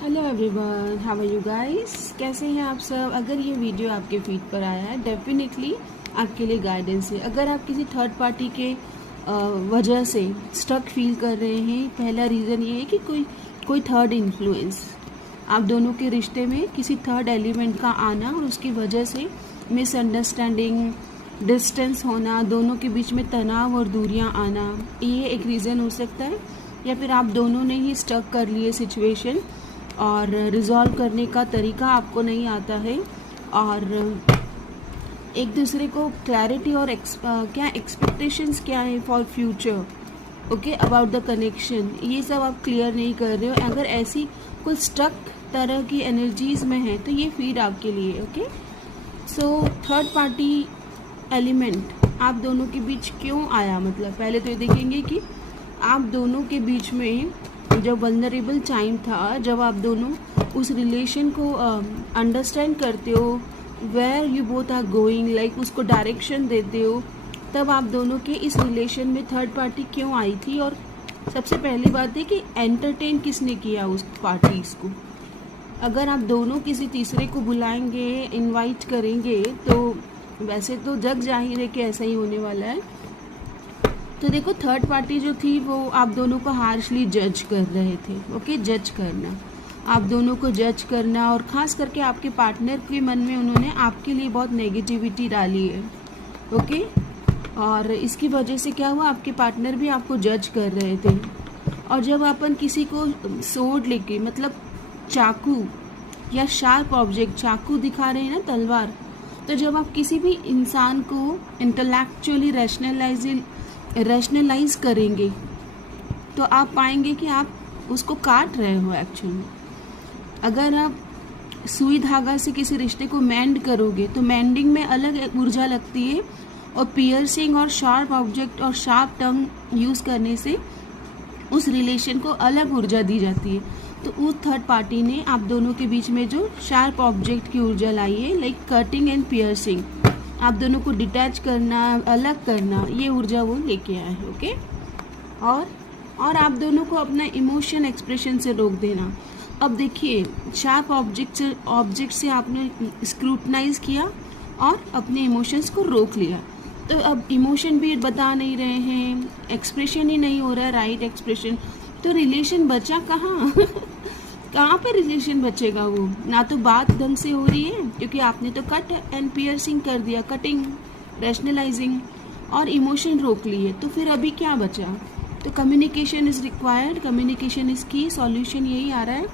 Hello everyone, how are you guys. कैसे हैं आप सब। अगर ये वीडियो आपके फीड पर आया है डेफिनेटली आपके लिए गाइडेंस है। अगर आप किसी थर्ड पार्टी के वजह से स्टक फील कर रहे हैं, पहला रीज़न ये है कि कोई थर्ड इन्फ्लुएंस, आप दोनों के रिश्ते में किसी थर्ड एलिमेंट का आना और उसकी वजह से मिसअंडरस्टैंडिंग, डिस्टेंस होना, दोनों के बीच में तनाव और दूरियां आना, ये एक रीज़न हो सकता है। या फिर आप दोनों ने ही स्टक कर लिए सिचुएशन और रिजॉल्व करने का तरीका आपको नहीं आता है और एक दूसरे को क्लैरिटी और क्या एक्सपेक्टेशंस क्या है for future, okay, about the connection, ये सब आप क्लियर नहीं कर रहे हो। अगर ऐसी कोई स्टक तरह की एनर्जीज में है तो ये फीड आपके लिए, okay. So third party element आप दोनों के बीच क्यों आया, मतलब पहले तो ये देखेंगे कि आप दोनों के बीच में जब वल्नरेबल टाइम था, जब आप दोनों उस रिलेशन को अंडरस्टैंड करते हो, where you both are going, like उसको डायरेक्शन देते हो, तब आप दोनों के इस रिलेशन में थर्ड पार्टी क्यों आई थी। और सबसे पहली बात है कि एंटरटेन किसने किया उस पार्टीज को। अगर आप दोनों किसी तीसरे को बुलाएंगे, इनवाइट करेंगे, तो वैसे तो जग जाहिर है कि ऐसा ही होने वाला है। तो देखो, थर्ड पार्टी जो थी वो आप दोनों को हार्शली जज कर रहे थे, ओके। जज करना, आप दोनों को जज करना, और ख़ास करके आपके पार्टनर के मन में उन्होंने आपके लिए बहुत नेगेटिविटी डाली है, ओके। और इसकी वजह से क्या हुआ, आपके पार्टनर भी आपको जज कर रहे थे। और जब अपन किसी को सोड लेके, मतलब चाकू या शार्प ऑब्जेक्ट, चाकू दिखा रहे हैं ना, तलवार, तो जब आप किसी भी इंसान को इंटेलेक्चुअली रैशनलाइज करेंगे तो आप पाएंगे कि आप उसको काट रहे हो एक्चुअली। अगर आप सुई धागा से किसी रिश्ते को मेंड करोगे तो मेंडिंग में अलग ऊर्जा लगती है, और पियर्सिंग और शार्प ऑब्जेक्ट और शार्प टंग यूज़ करने से उस रिलेशन को अलग ऊर्जा दी जाती है। तो उस थर्ड पार्टी ने आप दोनों के बीच में जो शार्प ऑब्जेक्ट की ऊर्जा लाई है, लाइक कटिंग एंड पियर्सिंग, आप दोनों को डिटैच करना, अलग करना, ये ऊर्जा वो लेके आए हैं, ओके। और आप दोनों को अपना इमोशन एक्सप्रेशन से रोक देना। अब देखिए, शार्प ऑब्जेक्ट से आपने स्क्रूटनाइज किया और अपने इमोशंस को रोक लिया, तो अब इमोशन भी बता नहीं रहे हैं, एक्सप्रेशन ही नहीं हो रहा है, राइट एक्सप्रेशन, तो रिलेशन बचा कहाँ कहाँ पे रिलेशन बचेगा। वो ना तो बात ढंग से हो रही है क्योंकि आपने तो कट एंड पियर्सिंग कर दिया, कटिंग, रैशनलाइजिंग, और इमोशन रोक लिए, तो फिर अभी क्या बचा। तो communication is required, communication is की। सॉल्यूशन यही आ रहा है